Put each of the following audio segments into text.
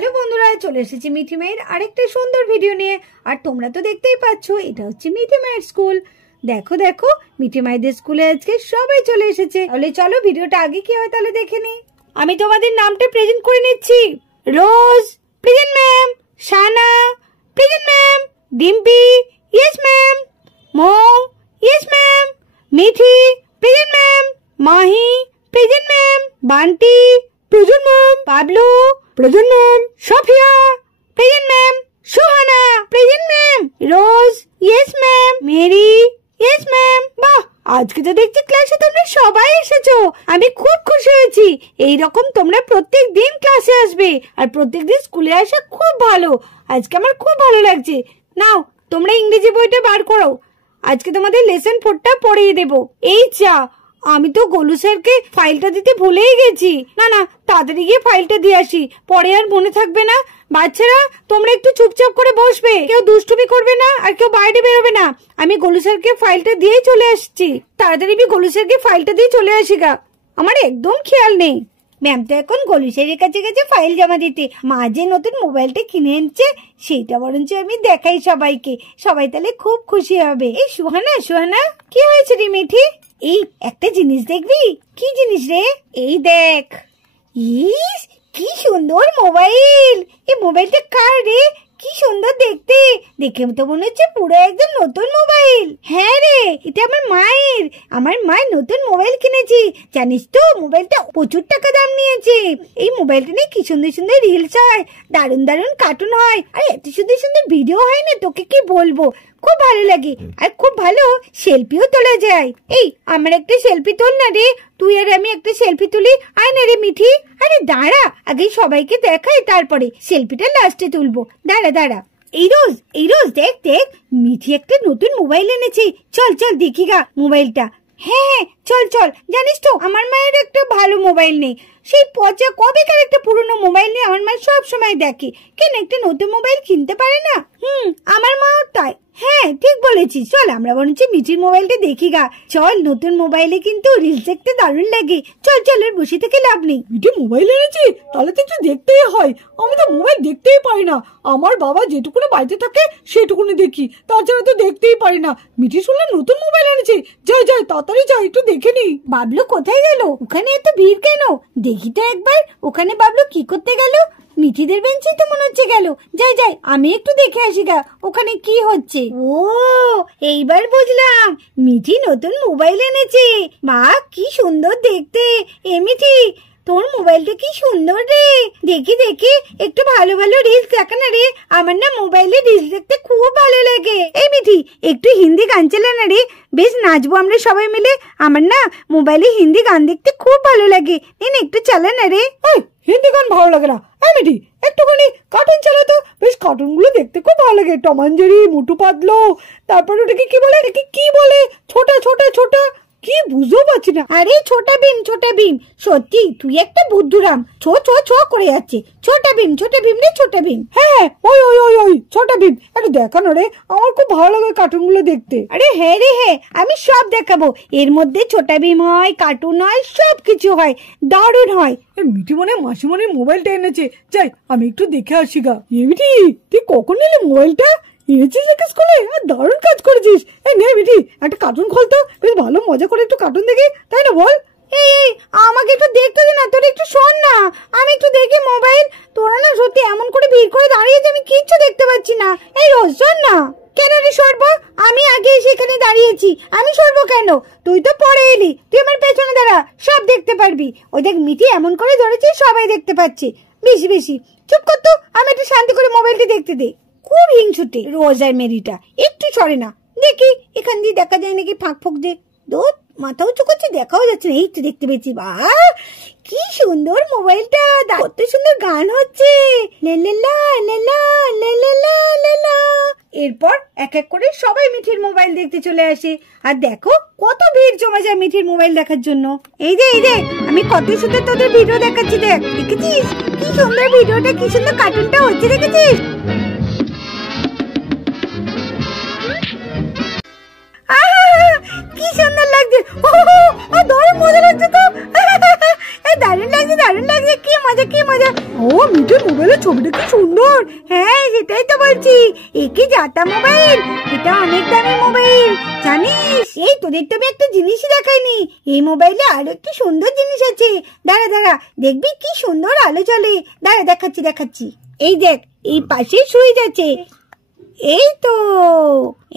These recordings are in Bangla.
হ্যালো বন্ধুরা, চলে এসেছি মিঠি মায়ের আরেকটা সুন্দর ভিডিও নিয়ে। আর তোমরা তো দেখতেই পাচ্ছ, এটা হচ্ছে মিঠি মায়ের স্কুল। দেখো দেখো, মিঠি মায়েদের স্কুলে আজকে সবাই চলে এসেছে। তাহলে চলো ভিডিওটা আগে কি হয় তাহলে দেখে নি। আমি তোমাদের নামটা প্রেজেন্ট করে নিচ্ছি। Rose, present ma'am. Shana, present ma'am. Dimpy, yes ma'am. Mou, yes ma'am. Mithi, present ma'am. Mahi, present ma'am. Bunty, present ma'am. Pablu, present ma'am. Sophia, present ma'am. Sohana, present ma'am. Rose, yes ma'am. Mary, yes ma'am. বাহ, আজকে তো দেখছি ক্লাসে তোমরা সবাই এসেছো। আমি খুব খুশি হয়েছি। এইরকম তোমরা প্রত্যেক দিন ক্লাসে আসবে আর প্রত্যেক দিন স্কুলে আসা খুব ভালো। আজকে আমার খুব ভালো লাগছে। নাও তোমরা ইংরেজি বইটা বার করো। আজকে তোমাদের লেসন 4টা পড়িয়ে দেবো। এই যা, আমি তো গোলু স্যারকে ফাইলটা দিতে ভুলেই গেছি। না না, তাড়াতাড়ি গিয়ে ফাইলটা দিয়ে আসি, পরে আর মনে থাকবে না। বাচ্চারা তোমরা একটু চুপচাপ করে বসবে, কেউ দুষ্টুমি করবে না আর কেউ বাইরে বেরোবে না। আমি গোলু স্যারকে ফাইলটা দিয়েই চলে আসছি। তাড়াতাড়ি আমি গোলু স্যারকে ফাইলটা দিয়ে চলে আসি গা, আমার একদম খেয়াল নেই। ম্যাম তো এখন গোলু স্যারের কাছে গেছে ফাইল জমা দিতে। মা যে নতুন মোবাইলটা কিনে এনেছে সেটা বরঞ্চ আমি দেখাই সবাইকে, সবাই তাহলে খুব খুশি হবে। এই সুহানা, সুহানা কি হয়েছে রে মিঠি? এই একটা জিনিস দেখবি। কি জিনিস রে? এই দেখ। ইস, কি সুন্দর মোবাইল। এই মোবাইলটা কার রে? কি সুন্দর দেখতে, দেখে তো মনে হচ্ছে পুরো একদম নতুন মোবাইল। হ্যাঁ রে, এটা আমার মায়ের। আমার মায়ের নতুন মোবাইল কিনেছি। জানিস তো মোবাইলটা প্রচুর টাকা দাম নিয়েছে। এই মোবাইলটা নিয়ে কি সুন্দর সুন্দর রিলস হয়, দারুণ দারুণ কার্টুন হয়, আর এত সুন্দর সুন্দর ভিডিও হয় না, তোকে কি বলবো। খুব ভালো লাগে আর খুব ভালো সেলফিও তোলা যায়। এই আমার একটা সেলফি তোল না রে, তুই আর আমি একটা সেলফি তুলি। আয় না রে মিঠি। আরে দাঁড়া, আগে সবাইকে দেখাই, তারপরে সেলফিটা লাস্টে তুলবো। দাঁড়া দাঁড়া। এই রোজ দেখ দেখ, মিঠি একটা নতুন মোবাইল এনেছে। চল চল দেখি গা মোবাইলটা। হ্যাঁ চল চল। জানিস তো আমার মায়ের একটা ভালো মোবাইল নেই, সেই পচা কবেকার একটা পুরনো মোবাইল নিয়ে আমার মা সব সময় দেখে। কেন একটা নতুন মোবাইল কিনতে পারে না? আমার মাও তাই। হ্যাঁ ঠিক বলেছিস, চল আমরা বরঞ্চ মিঠির মোবাইলটা দেখি গা। চল, নতুন মোবাইলে কিন্তু রিলস দেখতে দারুণ লাগে। চল চল, আর বসে থেকে লাভ নেই। মিঠি মোবাইল এনেছি, তাহলে তো একটু দেখতেই হয়। আমি তো মোবাইল দেখতেই পারি না। আমার বাবা যেটুকুনি বাড়িতে থাকে সেটুকুনি দেখি, তাছাড়া তো দেখতেই পারি না। মিঠি শুনলাম নতুন মোবাইল এনেছে। যাই যাই, তাড়াতাড়ি যাই, একটু দেখে নি। বাবলু কোথায় গেল? ওখানে এত ভিড় কেন? দেখি তো একবার ওখানে বাবলু কি করতে গেল। মিঠিদের বেঞ্চে তো মনে হচ্ছে গেল। যাই যাই, আমি একটু দেখে আসি গা ওখানে কি হচ্ছে। ও, এইবার বুঝলাম, মিঠি নতুন মোবাইল এনেছে। মা কি সুন্দর দেখতে। এ মিঠি, তোর মোবাইলটা কি সুন্দর রে। দেখি দেখি, একটু ভালো ভালো রিলস দেখা না রে। আমার না মোবাইলে রিলস দেখতে খুব ভালো লাগে। এই মিঠি, একটু হিন্দি গান চালা না রে, বেশ নাচবো আমরা সবাই মিলে। আমার না মোবাইলে হিন্দি গান দেখতে খুব ভালো লাগে। একটু চালা না রে। হিন্দি গান ভালো লাগে না? মিঠি একটুখানি কার্টুন চালাতো, বেশ কার্টুন গুলো দেখতে খুব ভালো লাগে। Tom and Jerry, Motu Patlu, তারপরে ওটাকে কি বলে, এটাকে কি বলে, ছোটা ছোটা ছোটা, কি বুঝতেও পারছি না। আরে ছোটা ভীম, ছোটা ভীম। সত্যি তুই একটা বুদ্ধুরাম, ছো ছো ছো করে যাচ্ছে। ছোটা ভীম রে, ছোটা ভীম। হ্যাঁ ওই ওই ওই ওই ছোটা ভীম, একটু দেখানো রে, আমার খুব ভালো লাগে কার্টুন গুলো দেখতে। আরে হ্যাঁ রে হ্যাঁ, আমি সব দেখাবো। এর মধ্যে ছোটা ভীম হয়, কার্টুন হয়, সব কিছু হয়, দারুণ হয়। মিঠি মনে মাসিমণি মোবাইলটা এনেছে, যাই আমি একটু দেখে আসি গা। মিঠি, তুই কখন নিলে মোবাইলটা? এনেছিস স্কুলে, আর দারুণ কাজ করেছিস। এই নে মিঠি, একটা কার্টুন খোলতো, বেশ ভালো মজা করে একটু কার্টুন দেখি, তাই না বল? এই আমাকে একটু দেখতে দে না, তোর একটু শোন না, আমি একটু দেখি মোবাইল। তোরা না সত্যি এমন করে ভিড় করে দাঁড়িয়েছে, আমি কিচ্ছু দেখতে পাচ্ছি না। এই রোজ শোন না। কেন রে সরবো? আমি আগে সেখানে দাঁড়িয়েছি, আমি সরবো কেন? তুই তো পরে এলি, তুই আমার পেছনে দাঁড়া, সব দেখতে পারবি। ওই দেখ মিঠি এমন করে ধরেছে, সবাই দেখতে পাচ্ছে। বেশি বেশি চুপ কর তো, আমি একটু শান্তি করে মোবাইলটি দেখতে দে। খুব হিংসুটে রোজ আর মেরিটা, একটু সরে না। দেখি এখান দিয়ে দেখা যায় নাকি ফাঁক ফোঁক দিয়ে। দোত মাথা উঁচু করছি, দেখাও যাচ্ছে না। এই তো দেখতে পেয়েছি। বাহ, কি সুন্দর মোবাইলটা, কত সুন্দর গান হচ্ছে। এরপর এক এক করে সবাই মিঠির মোবাইল দেখতে চলে আসে। আর দেখো কত ভিড় জমা যায় মিঠির মোবাইল দেখার জন্য। এই যে আমি কত সুন্দর তোদের ভিডিও দেখাচ্ছি, দেখ। দেখেছিস কি সুন্দর ভিডিওটা, কি সুন্দর কার্টুনটা হচ্ছে, দেখেছিস? কি সুন্দর লাগছে, দারুণ মজা লাগছে তো। দারুণ লাগছে লাগছে দারুণ লাগছে, কি মজা কি মজা। ও মিঠির মোবাইলের ছবিটা কি সুন্দর। হ্যাঁ সেটাই তো বলছি, এ কি জাতা মোবাইল, এটা অনেক দামি মোবাইল জানিস। এই তোদের তো আমি একটা জিনিসই দেখাইনি, এই মোবাইলে আরো একটি সুন্দর জিনিস আছে। দাঁড়া দাঁড়া দেখবি কি সুন্দর আলো জ্বলে। দাঁড়া দেখাচ্ছি দেখাচ্ছি। এই দেখ এই পাশে সুইচ আছে, এই তো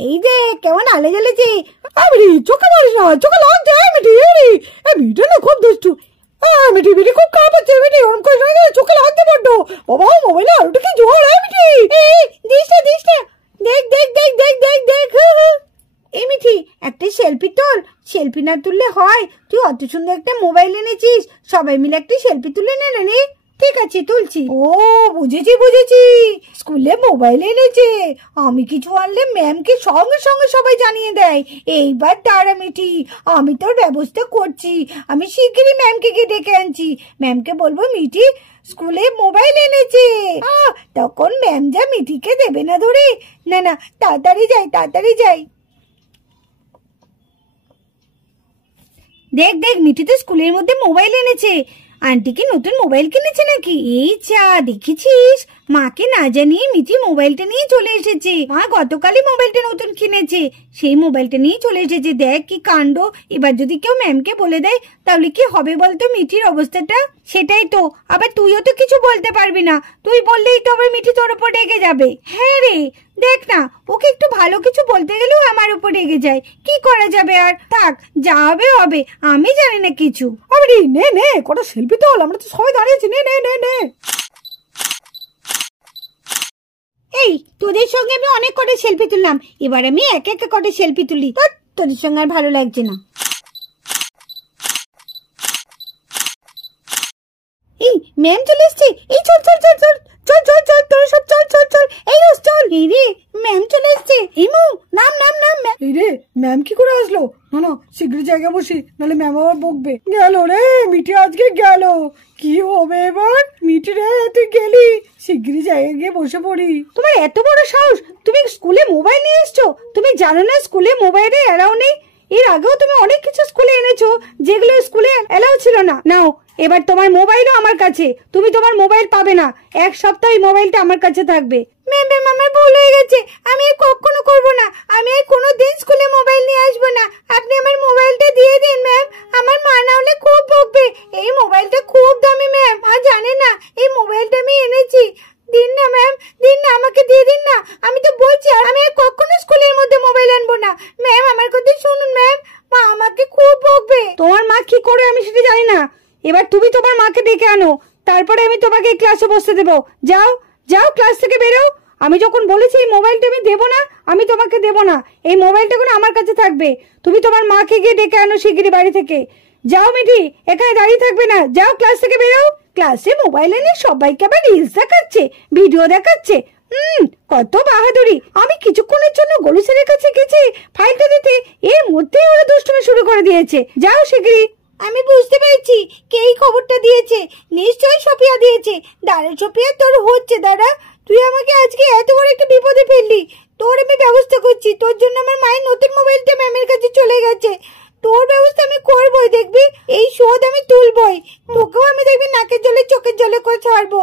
এই দেখ কেমন আলো জ্বলেছে। মিঠি চোখে মারিস না, চোখে লাগছে মিঠি। মিঠি না খুব দুষ্টু। মিঠি মিঠি খুব খারাপ হচ্ছে মিঠি, ওরকম করে চোখে লাগতে বড্ড। বাবা মোবাইলে আলোটা কি জোর মিঠি। দিস না দিস না, দেখ দেখ দেখ দেখ দেখ দেখ। এই মিঠি একটা সেলফি তোল, সেলফি না তুললে হয়? তুই অত সুন্দর একটা মোবাইল এনেছিস, সবাই মিলে একটা সেলফি তুলে নে না রে। ঠিক আছে তুলছি। ও বুঝেছি বুঝেছি, স্কুলে মোবাইল এনেছে, আমি কিছু আনলে ম্যামকে সঙ্গে সঙ্গে সবাই জানিয়ে দেয়। এইবার দাঁড়া মিঠি, আমি তোর ব্যবস্থা করছি। আমি শিগগিরই ম্যামকে গিয়ে ডেকে আনছি। ম্যামকে বলবো মিঠি স্কুলে মোবাইল এনেছে। তখন ম্যাম যা মিঠিকে দেবে না ধরে। না না তাড়াতাড়ি যাই তাড়াতাড়ি যাই। দেখ দেখ মিঠি তো স্কুলের মধ্যে মোবাইল এনেছে। আন্টি কি নতুন মোবাইল কিনেছে নাকি? এই চা দেখেছিস, মাকে না জানিয়ে মিঠি মোবাইলটা নিয়ে চলে এসেছে। মা গতকালই মোবাইলটা নতুন কিনেছে, সেই মোবাইলটা নিয়ে চলে এসেছে। দেখ কি কাণ্ড। এবার যদি কেউ ম্যামকে বলে দেয় তাহলে কি হবে বলতো মিঠির অবস্থাটা? সেটাই তো, আবার তুইও তো কিছু বলতে পারবি না, তুই বললেই তো আবার মিঠি তোর উপর রেগে যাবে। হ্যাঁ রে দেখ না, ওকে একটু ভালো কিছু বলতে গেলেও আমার উপর রেগে যায়। কি করা যাবে আর, থাক যা হবে হবে, আমি জানি না কিছু। আরে নে নে কটা সেলফি তোল, আমরা তো সবাই দাঁড়িয়েছি। নে নে নে নে। এই তোদের সঙ্গে আমি অনেক কটা সেলফি তুললাম, এবার আমি এক এক কটা সেলফি তুলি। তোদের সঙ্গে আর ভালো লাগছে না। এই ম্যাম চলে এসছে, এই চল চল চল চল চল চল চল তোর সব চল চল চল। এই রোজ চল। এই রে ম্যাম চলে এসছে। ইমু নাম নাম নাম। এই রে ম্যাম কি করে আসলো? না না শীঘ্রই জায়গায় বসি, নাহলে ম্যাম আবার বকবে। গেল রে মিঠি, আজকে গেল। কি হবে এবার? মিঠি রে তুই গেলি, শীঘ্রই জায়গায় গিয়ে বসে পড়ি। তোমার এত বড় সাহস, তুমি স্কুলে মোবাইল নিয়ে এসছো? তুমি জানো না স্কুলে মোবাইলে এলাও নেই? এর আগেও তুমি অনেক কিছু স্কুলে এনেছো যেগুলো স্কুলে এলাও ছিল না। নাও এবার তোমার মোবাইলও আমার কাছে, তুমি তোমার মোবাইল পাবে না। এক সপ্তাহ এই মোবাইলটা আমার কাছে থাকবে। ম্যাম ম্যাম আমার ভুল হয়ে গেছে, আমি আর কখনো করবো না। আমি আর কোনোদিন স্কুলে মোবাইল নিয়ে আসবো না। আপনি আমার মোবাইলটা দিয়ে দিন ম্যাম, আমার মা না হলে খুব বকবে। এই মোবাইলটা খুব দামি ম্যাম, আর জানেন না এই মোবাইলটা আমি এনেছি। দিন না ম্যাম, দিন না, আমাকে দিয়ে দিন না। আমি তো বলছি আমি আর কখনো স্কুলের মধ্যে মোবাইল আনবো না। ম্যাম আমার কথা শুনুন ম্যাম, মা আমাকে খুব বকবে। তোমার মা কি করে আমি সেটা জানি না। এবার তুমি তোমার মাকে ডেকে আনো, তারপরে আমি তোমাকে ক্লাসে বসতে দেবো। যাও যাও ক্লাস থেকে বেরো। আমি যখন বলেছি এই মোবাইলটা আমি দেবো না, আমি তোমাকে দেবো না। এই মোবাইলটা কোনো আমার কাছে থাকবে। তুমি তোমার মাকে গিয়ে ডেকে আনো শিগগিরই বাড়ি থেকে। যাও মিঠি, এখানে দাঁড়িয়ে থাকবে না, যাও ক্লাস থেকে বেরো। ক্লাসে মোবাইল এনে সবাইকে আবার রিলস দেখাচ্ছে, ভিডিও দেখাচ্ছে। কত বাহাদুরি। আমি কিছুক্ষণের জন্য গোলু স্যারের কাছে গেছি ফাইলটা দিতে, এর মধ্যেই ওরা দুষ্টুমি শুরু করে দিয়েছে। যাও শিগগিরই। আমি বুঝতে পেরেছি কে এই খবরটা দিয়েছে, নিশ্চয়ই সোফিয়া দিয়েছে। দাঁড়া সোফিয়া, তোর হচ্ছে। দাঁড়া, তুই আমাকে আজকে এত বড় একটা বিপদে ফেললি, তোর আমি ব্যবস্থা করছি। তোর জন্য আমার মায়ের নতুন মোবাইলটা ম্যামের কাছে চলে গেছে, তোর ব্যবস্থা আমি করবোই। দেখবি এই শোধ আমি তুলবই, তোকেও আমি দেখবি নাকের জলে চোখের জলে করে ছাড়বো।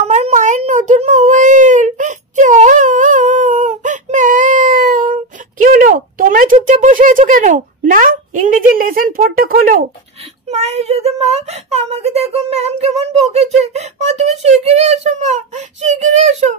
আমার মায়ের নতুন মোবাইল। কি হলো, তোমরা চুপচাপ বসে আছো কেন? না ইংরেজি লেসন 4টা খোলো। মায়ের সাথে মা, আমাকে দেখো ম্যাম কেমন বকেছে। মা তুমি শিগগিরই এসো, মা শিগগিরই এসো।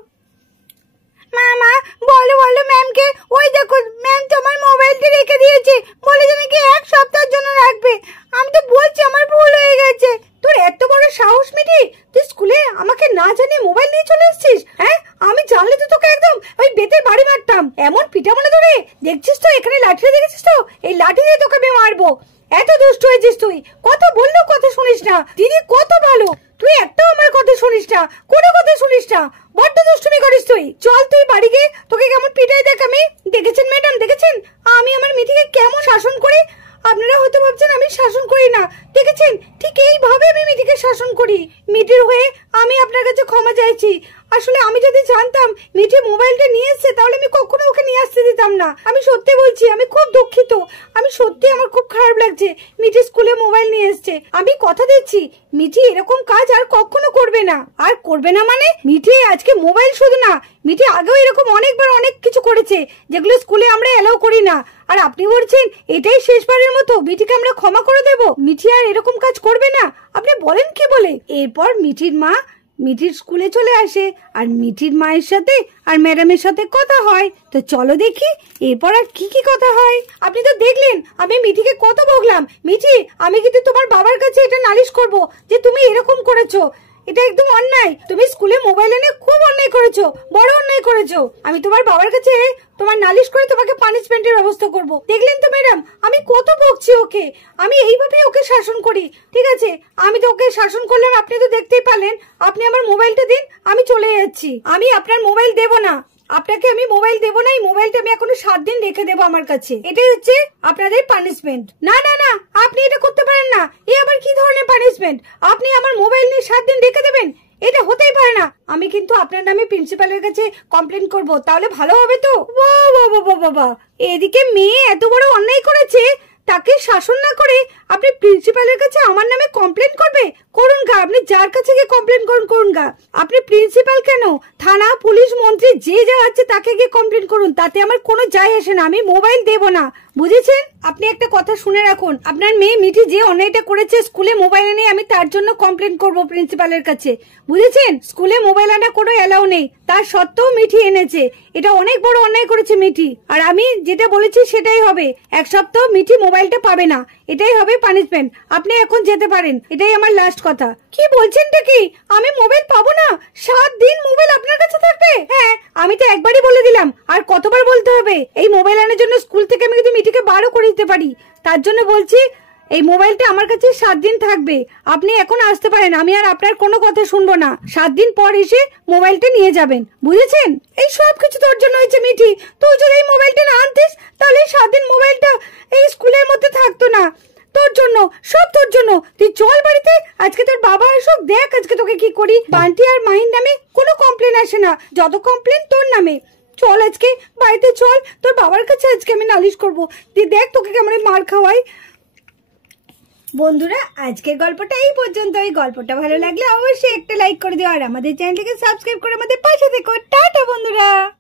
মামা বলো বলো ম্যামকে, ওই দেখো ম্যাম তোমার মোবাইলটা রেখে দিয়েছে, বলেছে নাকি এক সপ্তাহের জন্য রাখবে। আমি তো বলছি আমার ভুল হয়ে গেছে। তোর এত বড় সাহস মিঠি, তুই স্কুলে আমাকে না জানিয়ে মোবাইল নিয়ে চলে এসেছিস? হ্যাঁ আমি জানলে তো তোকে একদম ওই বেতের বাড়ি মারতাম। এমন পিঠা মনে ধরে দেখছিস তো, এখানে লাঠিটা দেখেছিস তো, এই লাঠি দিয়ে তোকে আমি মারবো। এত দুষ্ট হয়েছিস তুই, কত বললেও কথা শুনিস না। দিদি কত ভালো, তুই একটাও আমার কথা শুনিস না, কোনো কথা শুনিস না, বড্ড দুষ্টুমি করিস তুই। চল তুই বাড়ি গিয়ে তোকে কেমন পিটাই দেখ আমি। দেখেছেন ম্যাডাম, দেখেছেন আমি আমার মিঠিকে কেমন শাসন করি? আপনারা হয়তো ভাবছেন আমি শাসন করি না, দেখেছেন ঠিক এইভাবে আমি মিঠিকে শাসন করি। মিঠির হয়ে আমি আপনার কাছে ক্ষমা চাইছি। আসলে আমি যদি জানতাম মিঠি মোবাইলটা নিয়ে এসছে তাহলে আমি কখনো ওকে নিয়ে আসতে দিতাম না। আমি সত্যি বলছি, আমি খুব দুঃখিত। আমি সত্যি, আমার খুব খারাপ লাগছে। মিঠি স্কুলে মোবাইল নিয়ে এসছে। আমি কথা দিচ্ছি মিঠি এরকম কাজ আর কখনো করবে না। আর করবে না মানে? মিঠি আজকে মোবাইল শুধু না, মিঠি আগেও এরকম অনেকবার অনেক কিছু করেছে যেগুলো স্কুলে আমরা এলাও করি না। আর আপনি বলছেন এটাই শেষবারের মতো, মিঠিকে আমরা ক্ষমা করে দেব? মিঠি আর এরকম কাজ করবে না? আপনি বলেন কি বলে? এরপর মিঠির মা মিঠির স্কুলে চলে আসে আর মিঠির মায়ের সাথে আর ম্যাডামের সাথে কথা হয়। তো চলো দেখি এরপর আর কি কি কথা হয়। আপনি তো দেখলেন আমি মিঠিকে কত বকলাম। মিঠি, আমি কিন্তু তোমার বাবার কাছে এটা নালিশ করব যে তুমি এরকম করেছো। এটা একদম অন্যায়। তুমি স্কুলে মোবাইল এনে খুব অন্যায় করেছো, বড় অন্যায় করেছো। আমি তোমার বাবার কাছে তোমার নালিশ করে তোমাকে পানিশমেন্টের ব্যবস্থা করব। দেখলেন তো ম্যাডাম আমি কত বকছি ওকে। আমি এইভাবেই ওকে শাসন করি। ঠিক আছে, আমি তো ওকে শাসন করলাম, আপনি তো দেখতেই পারলেন। আপনি আমার মোবাইলটা দিন, আমি চলে যাচ্ছি। আমি আপনার মোবাইল দেব না। আপনাকে আমি মোবাইল দেবো না। এই মোবাইলটা আমি এখনো 7 দিন রেখে দেবো আমার কাছে। এটাই হচ্ছে আপনাদের পানিশমেন্ট। না না না, আপনি এটা করতে পারেন না। এ আবার কি ধরনের পানিশমেন্ট? আপনি আমার মোবাইল নিয়ে 7 দিন রেখে দেবেন? এটা হতেই পারে না। আমি কিন্তু আপনার নামে প্রিন্সিপালের কাছে কমপ্লেন করব, তাহলে ভালো হবে তো? বাবা, এদিকে মেয়ে এত বড় অন্যায় করেছে, তাকে শাসন না করে আপনি প্রিন্সিপালের কাছে আমার নামে কমপ্লেন করবে? করুন গা, আপনি যার কাছে গিয়ে কমপ্লেন করুন গা। আপনি প্রিন্সিপাল কেন, থানা, পুলিশ, মন্ত্রী যে যা আছে তাকে গিয়ে কমপ্লেন করুন, তাতে আমার কোনো যায় আসে না। আমি মোবাইল দেব না, বুঝেছেন? আপনি একটা কথা শুনে রাখুন, আপনার মেয়ে মিঠি যে অন্যায়টা করেছে স্কুলে মোবাইল এনে, আমি তার জন্য কমপ্লেন করব প্রিন্সিপালের কাছে, বুঝেছেন? স্কুলে মোবাইল আনা কোনো এলাও নেই, তার সত্ত্বেও মিঠি এনেছে। এটা অনেক বড় অন্যায় করেছে মিঠি। আর আমি যেটা বলেছি সেটাই হবে। 1 সপ্তাহ মিঠি মোবাইলটা পাবে না, এটাই হবে পানিশমেন্ট। আপনি এখন যেতে পারেন, এটাই আমার লাস্ট কথা। কি বলছেনটা কি? আমি মোবাইল পাবো না? 7 দিন মোবাইল আপনার কাছে থাকবে? হ্যাঁ, আমি তো একবারই বলে দিলাম, আর কতবার বলতে হবে? এই মোবাইল আনার জন্য স্কুল থেকে আমি কিন্তু মিঠিকে বারও করে দিতে পারি। তার জন্য বলছি এই মোবাইলটা আমার কাছে 7 দিন থাকবে। আপনি এখন আসতে পারেন, আমি আর আপনার কোনো কথা শুনবো না। 7 দিন পর এসে মোবাইলটা নিয়ে যাবেন, বুঝেছেন? এই সব কিছু তোর জন্য হয়েছে মিঠি। তুই যদি এই মোবাইলটা না আনতিস তাহলে 7 দিন মোবাইলটা এই স্কুলের মধ্যে থাকতো না। তোর জন্য, সব তোর জন্য। তুই চল বাড়িতে, আজকে তোর বাবা আসুক, দেখ আজকে তোকে কি করি। বান্টি আর মাহির নামে কোনো কমপ্লেন আসে না, যত কমপ্লেন তোর নামে। চল আজকে বাড়িতে চল, তোর বাবার কাছে আজকে আমি নালিশ করবো। তুই দেখ তোকে কেমন মার খাওয়াই। বন্ধুরা, আজকের গল্পটা এই পর্যন্ত। এই গল্পটা ভালো লাগলে অবশ্যই একটা লাইক করে দিও আর আমাদের চ্যানেলটিকে সাবস্ক্রাইব করে আমাদের পাশে থেকো। টাটা বন্ধুরা।